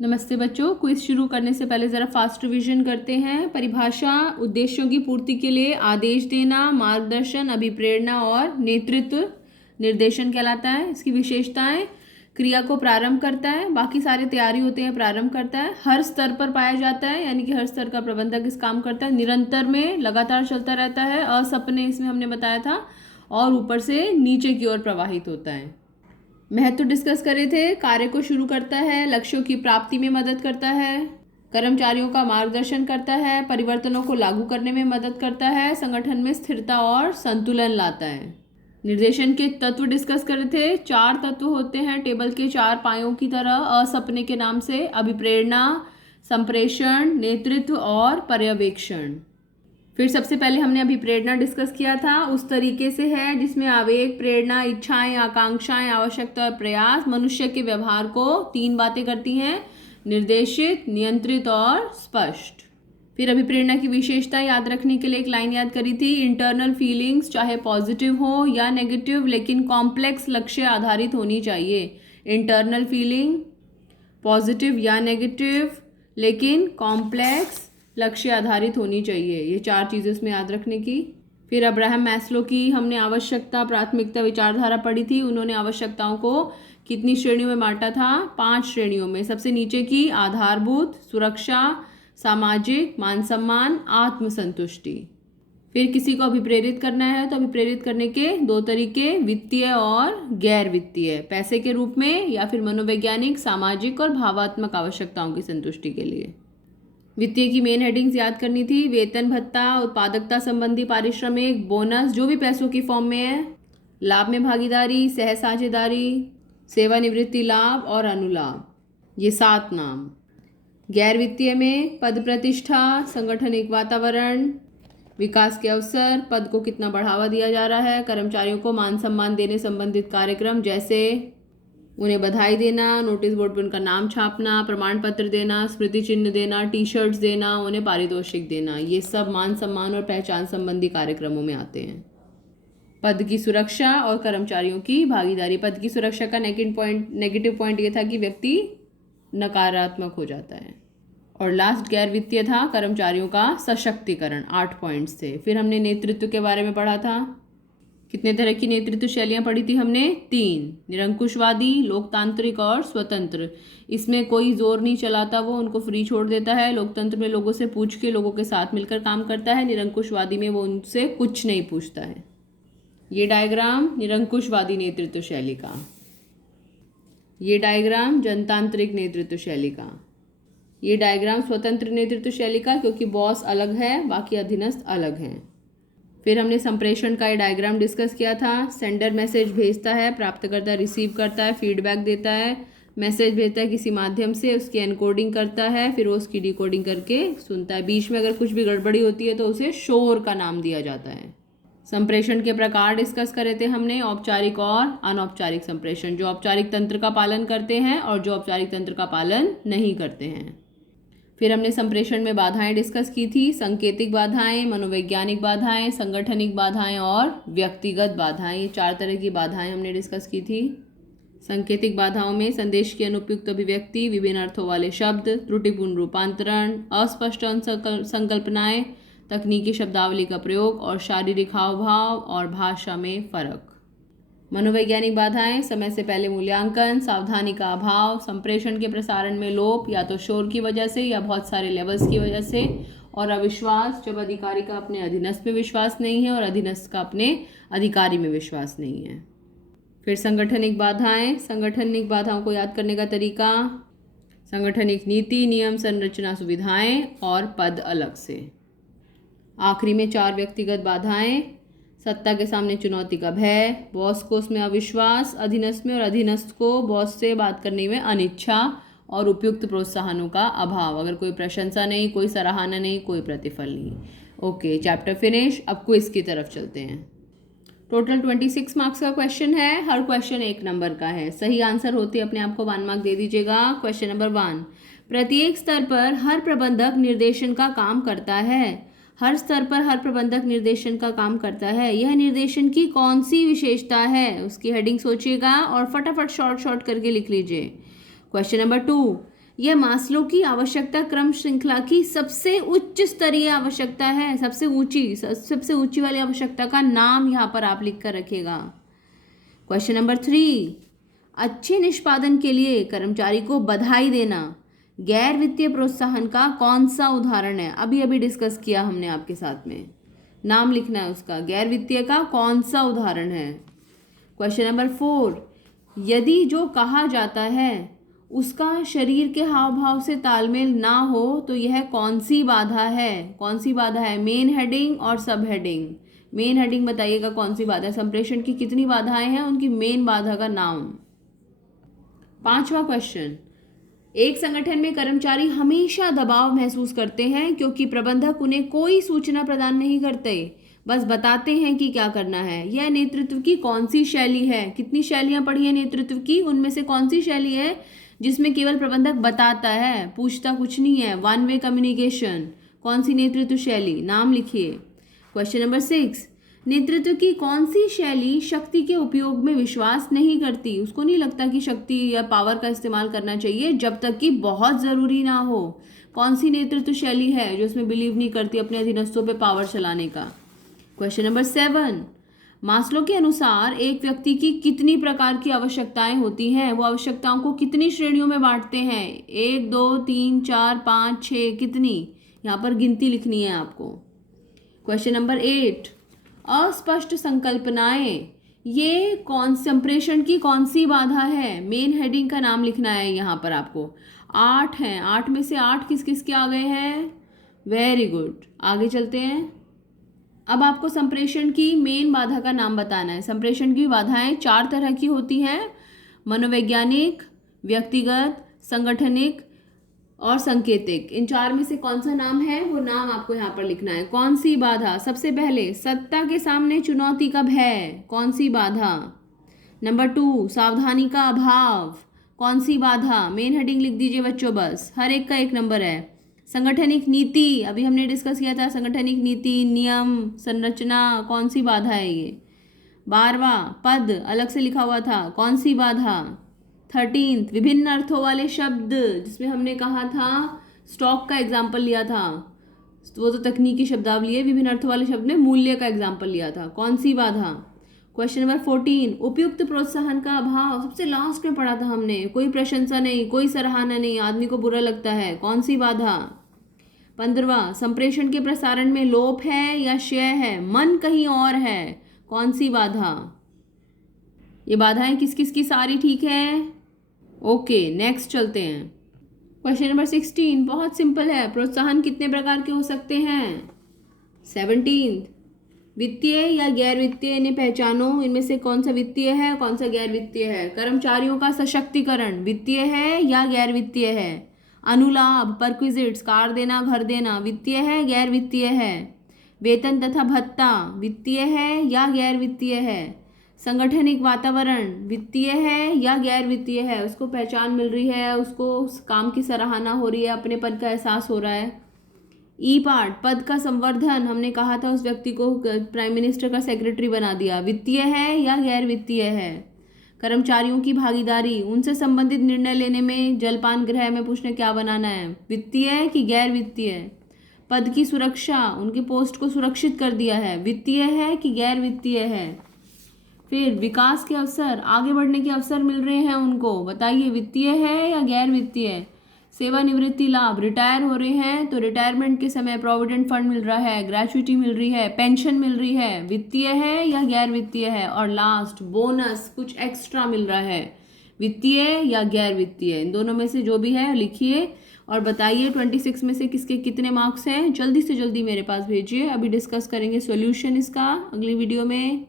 नमस्ते बच्चों, क्विज शुरू करने से पहले ज़रा फास्ट रिवीजन करते हैं। परिभाषा उद्देश्यों की पूर्ति के लिए आदेश देना, मार्गदर्शन, अभिप्रेरणा और नेतृत्व निर्देशन कहलाता है। इसकी विशेषताएं: क्रिया को प्रारंभ करता है, बाकी सारे तैयारी होते हैं, प्रारंभ करता है, हर स्तर पर पाया जाता है, यानी कि हर स्तर का प्रबंधक इस काम करता है, निरंतर में लगातार चलता रहता है, असपने इसमें हमने बताया था, और ऊपर से नीचे की ओर प्रवाहित होता है। महत्व डिस्कस करे थे। कार्य को शुरू करता है, लक्ष्यों की प्राप्ति में मदद करता है, कर्मचारियों का मार्गदर्शन करता है, परिवर्तनों को लागू करने में मदद करता है, संगठन में स्थिरता और संतुलन लाता है। निर्देशन के तत्व डिस्कस करे थे। 4 तत्व होते हैं टेबल के 4 पायों की तरह, असपने के नाम से: अभिप्रेरणा, संप्रेषण, नेतृत्व और पर्यवेक्षण। फिर सबसे पहले हमने अभी प्रेरणा डिस्कस किया था, उस तरीके से है जिसमें आवेग, प्रेरणा, इच्छाएं, आकांक्षाएं, आवश्यकता और प्रयास मनुष्य के व्यवहार को 3 बातें करती हैं: निर्देशित, नियंत्रित और स्पष्ट। फिर अभी प्रेरणा की विशेषता याद रखने के लिए एक लाइन याद करी थी: इंटरनल फीलिंग्स चाहे पॉजिटिव हो या नेगेटिव, लेकिन कॉम्प्लेक्स लक्ष्य आधारित होनी चाहिए। इंटरनल फीलिंग पॉजिटिव या नेगेटिव, लेकिन कॉम्प्लेक्स लक्ष्य आधारित होनी चाहिए। ये 4 चीज़ें उसमें याद रखने की। फिर अब्राहम मैस्लो की हमने आवश्यकता प्राथमिकता विचारधारा पढ़ी थी। उन्होंने आवश्यकताओं को कितनी श्रेणियों में बांटा था? 5 श्रेणियों में। सबसे नीचे की आधारभूत, सुरक्षा, सामाजिक, मान सम्मान, आत्मसंतुष्टि। फिर किसी को अभिप्रेरित करना है तो अभिप्रेरित करने के 2 तरीके: वित्तीय और गैर वित्तीय, पैसे के रूप में, या फिर मनोवैज्ञानिक, सामाजिक और भावात्मक आवश्यकताओं की संतुष्टि के लिए। वित्तीय की मेन हेडिंग्स याद करनी थी: वेतन भत्ता, उत्पादकता संबंधी पारिश्रमिक, बोनस जो भी पैसों की फॉर्म में है, लाभ में भागीदारी, सह साझेदारी, सेवानिवृत्ति लाभ और अनुलाभ। ये 7 नाम। गैर वित्तीय में पद प्रतिष्ठा, संगठनिक वातावरण, विकास के अवसर, पद को कितना बढ़ावा दिया जा रहा है, कर्मचारियों को मान सम्मान देने संबंधित कार्यक्रम जैसे उन्हें बधाई देना, नोटिस बोर्ड पर उनका नाम छापना, प्रमाण पत्र देना, स्मृति चिन्ह देना, टी शर्ट्स देना, उन्हें पारितोषिक देना, ये सब मान सम्मान और पहचान संबंधी कार्यक्रमों में आते हैं। पद की सुरक्षा और कर्मचारियों की भागीदारी। पद की सुरक्षा का नेगेटिव पॉइंट ये था कि व्यक्ति नकारात्मक हो जाता है। और लास्ट गैर वित्तीय था कर्मचारियों का सशक्तिकरण। 8 पॉइंट्स थे। फिर हमने नेतृत्व के बारे में पढ़ा था। कितने तरह की नेतृत्व शैलियाँ पढ़ी थी हमने? 3: निरंकुशवादी, लोकतांत्रिक और स्वतंत्र। इसमें कोई जोर नहीं चलाता, वो उनको फ्री छोड़ देता है। लोकतंत्र में लोगों से पूछ के लोगों के साथ मिलकर काम करता है। निरंकुशवादी में वो उनसे कुछ नहीं पूछता है। ये डायग्राम निरंकुशवादी नेतृत्व शैली का, ये डायग्राम जनतांत्रिक नेतृत्व शैली का, ये डायग्राम स्वतंत्र नेतृत्व शैली का, क्योंकि बॉस अलग है, बाकी अधीनस्थ अलग हैं। फिर हमने संप्रेषण का ये डायग्राम डिस्कस किया था। सेंडर मैसेज भेजता है, प्राप्तकर्ता रिसीव करता है, फीडबैक देता है, मैसेज भेजता है किसी माध्यम से, उसकी एनकोडिंग करता है, फिर वो उसकी डिकोडिंग करके सुनता है। बीच में अगर कुछ भी गड़बड़ी होती है तो उसे शोर का नाम दिया जाता है। संप्रेषण के प्रकार डिस्कस करे थे हमने: औपचारिक और अनौपचारिक संप्रेषण, जो औपचारिक तंत्र का पालन करते हैं और जो औपचारिक तंत्र का पालन नहीं करते हैं। फिर हमने संप्रेषण में बाधाएं डिस्कस की थी: सांकेतिक बाधाएं, मनोवैज्ञानिक बाधाएं, संगठनिक बाधाएं और व्यक्तिगत बाधाएं। ये 4 तरह की बाधाएं हमने डिस्कस की थी। सांकेतिक बाधाओं में संदेश की अनुपयुक्त अभिव्यक्ति, विभिन्न अर्थों वाले शब्द, त्रुटिपूर्ण रूपांतरण, अस्पष्ट संकल्पनाएं, तकनीकी शब्दावली का प्रयोग और शारीरिक हाव भाव और भाषा में फर्क। मनोवैज्ञानिक बाधाएं: समय से पहले मूल्यांकन, सावधानी का अभाव, संप्रेषण के प्रसारण में लोप, या तो शोर की वजह से या बहुत सारे लेवल्स की वजह से, और अविश्वास, जब अधिकारी का अपने अधीनस्थ में विश्वास नहीं है और अधीनस्थ का अपने अधिकारी में विश्वास नहीं है। फिर संगठनिक बाधाएं। संगठनिक बाधाओं को याद करने का तरीका: संगठनिक नीति, नियम, संरचना, सुविधाएं और पद अलग से। आखिरी में 4 व्यक्तिगत बाधाएं: सत्ता के सामने चुनौती का भय, बॉस को उसमें अविश्वास, अधीनस्थ में, और अधीनस्थ को बॉस से बात करने में अनिच्छा, और उपयुक्त प्रोत्साहनों का अभाव। अगर कोई प्रशंसा नहीं, कोई सराहना नहीं, कोई प्रतिफल नहीं। Okay, chapter finish. अब क्विज की तरफ चलते हैं। टोटल 26 मार्क्स का क्वेश्चन है। हर क्वेश्चन 1 नंबर का है। सही आंसर होते अपने आप को 1 मार्क दे दीजिएगा। क्वेश्चन नंबर 1: प्रत्येक स्तर पर हर प्रबंधक निर्देशन का काम करता है। हर स्तर पर हर प्रबंधक निर्देशन का काम करता है। यह निर्देशन की कौन सी विशेषता है? उसकी हेडिंग सोचिएगा और फटाफट शॉर्ट करके लिख लीजिए। क्वेश्चन नंबर 2: यह मास्लो की आवश्यकता क्रम श्रृंखला की सबसे उच्च स्तरीय आवश्यकता है, सबसे ऊंची वाली आवश्यकता का नाम यहाँ पर आप लिख कर रखिएगा। क्वेश्चन नंबर 3, अच्छे निष्पादन के लिए कर्मचारी को बधाई देना गैर वित्तीय प्रोत्साहन का कौन सा उदाहरण है? अभी अभी डिस्कस किया हमने आपके साथ में, नाम लिखना है उसका, गैर वित्तीय का कौन सा उदाहरण है। क्वेश्चन नंबर 4, यदि जो कहा जाता है उसका शरीर के हाव भाव से तालमेल ना हो तो यह कौन सी बाधा है? कौन सी बाधा है? मेन हेडिंग और सब हेडिंग। मेन हेडिंग बताइएगा कौन सी बाधा है। संप्रेषण की कितनी बाधाएं हैं, उनकी मेन बाधा का नाम। 5वां क्वेश्चन, एक संगठन में कर्मचारी हमेशा दबाव महसूस करते हैं क्योंकि प्रबंधक उन्हें कोई सूचना प्रदान नहीं करते, बस बताते हैं कि क्या करना है। यह नेतृत्व की कौन सी शैली है? कितनी शैलियां पढ़ी है नेतृत्व की, उनमें से कौन सी शैली है जिसमें केवल प्रबंधक बताता है, पूछता कुछ नहीं है? One way communication. कौन सी नेतृत्व शैली? नाम लिखिए। क्वेश्चन नंबर 6, नेतृत्व की कौन सी शैली शक्ति के उपयोग में विश्वास नहीं करती? उसको नहीं लगता कि शक्ति या पावर का इस्तेमाल करना चाहिए जब तक कि बहुत ज़रूरी ना हो। कौन सी नेतृत्व शैली है जो इसमें बिलीव नहीं करती अपने अधीनस्थों पे पावर चलाने का? क्वेश्चन नंबर 7, मास्लो के अनुसार एक व्यक्ति की कितनी प्रकार की आवश्यकताएं होती हैं? वो आवश्यकताओं को कितनी श्रेणियों में बांटते हैं? 1, 2, 3, 4, 5, 6, कितनी? यहाँ पर गिनती लिखनी है आपको। क्वेश्चन नंबर 8, अस्पष्ट संकल्पनाएं, ये कौन संप्रेषण की कौन सी बाधा है? मेन हेडिंग का नाम लिखना है यहाँ पर आपको। 8 हैं, 8 में से 8 किस किस के आ गए हैं? वेरी गुड, आगे चलते हैं। अब आपको संप्रेषण की मेन बाधा का नाम बताना है। संप्रेषण की बाधाएं 4 तरह की होती हैं, मनोवैज्ञानिक, व्यक्तिगत, संगठनिक और सांकेतिक। इन 4 में से कौन सा नाम है, वो नाम आपको यहाँ पर लिखना है। कौन सी बाधा? सबसे पहले सत्ता के सामने चुनौती का भय, कौन सी बाधा? नंबर 2, सावधानी का अभाव, कौन सी बाधा? मेन हेडिंग लिख दीजिए बच्चों, बस हर एक का 1 नंबर है। संगठनिक नीति, अभी हमने डिस्कस किया था, संगठनिक नीति, नियम, संरचना, कौन सी बाधा है ये? 12वां, पद अलग से लिखा हुआ था, कौन सी बाधा? 13, विभिन्न अर्थों वाले शब्द, जिसमें हमने कहा था स्टॉक का एग्जाम्पल लिया था, वो तो तकनीकी शब्दावली है, विभिन्न अर्थों वाले शब्द में मूल्य का एग्जाम्पल लिया था, कौन सी बाधा? क्वेश्चन नंबर 14, उपयुक्त प्रोत्साहन का अभाव, सबसे लास्ट में पढ़ा था हमने, कोई प्रशंसा नहीं, कोई सराहना नहीं, आदमी को बुरा लगता है, कौन सी बाधा? 15वां, संप्रेषण के प्रसारण में लोप है या क्षय है, मन कहीं और है, कौन सी बाधा? ये बाधाएं किस किस की सारी ठीक है? ओके, नेक्स्ट चलते हैं। क्वेश्चन नंबर 16 बहुत सिंपल है, प्रोत्साहन कितने प्रकार के हो सकते हैं? 17, वित्तीय या गैर वित्तीय, इन्हें पहचानो, इनमें से कौन सा वित्तीय है, कौन सा गैर वित्तीय है? कर्मचारियों का सशक्तिकरण वित्तीय है या गैर वित्तीय है? अनुलाभ, परक्विजिट्स, कार देना, घर देना, वित्तीय है, गैर वित्तीय है? वेतन तथा भत्ता वित्तीय है या गैर वित्तीय है? संगठनिक वातावरण वित्तीय है या गैर वित्तीय है? उसको पहचान मिल रही है, उसको उस काम की सराहना हो रही है, अपने पद का एहसास हो रहा है। ई पार्ट, पद का संवर्धन, हमने कहा था उस व्यक्ति को प्राइम मिनिस्टर का सेक्रेटरी बना दिया, वित्तीय है या गैर वित्तीय है? कर्मचारियों की भागीदारी, उनसे संबंधित निर्णय लेने में, जलपान गृह में पूछने क्या बनाना है, वित्तीय है कि गैर वित्तीय? पद की सुरक्षा, उनकी पोस्ट को सुरक्षित कर दिया है, वित्तीय है कि गैर वित्तीय है? फिर विकास के अवसर, आगे बढ़ने के अवसर मिल रहे हैं उनको, बताइए वित्तीय है या गैर वित्तीय? सेवानिवृत्ति लाभ, रिटायर हो रहे हैं तो रिटायरमेंट के समय प्रोविडेंट फंड मिल रहा है, ग्रेच्युटी मिल रही है, पेंशन मिल रही है, वित्तीय है या गैर वित्तीय है? और लास्ट, बोनस, कुछ एक्स्ट्रा मिल रहा है, वित्तीय या गैर वित्तीय? इन दोनों में से जो भी है लिखिए और बताइए 26 में से किसके कितने मार्क्स हैं। जल्दी से जल्दी मेरे पास भेजिए, अभी डिस्कस करेंगे सॉल्यूशन इसका अगली वीडियो में।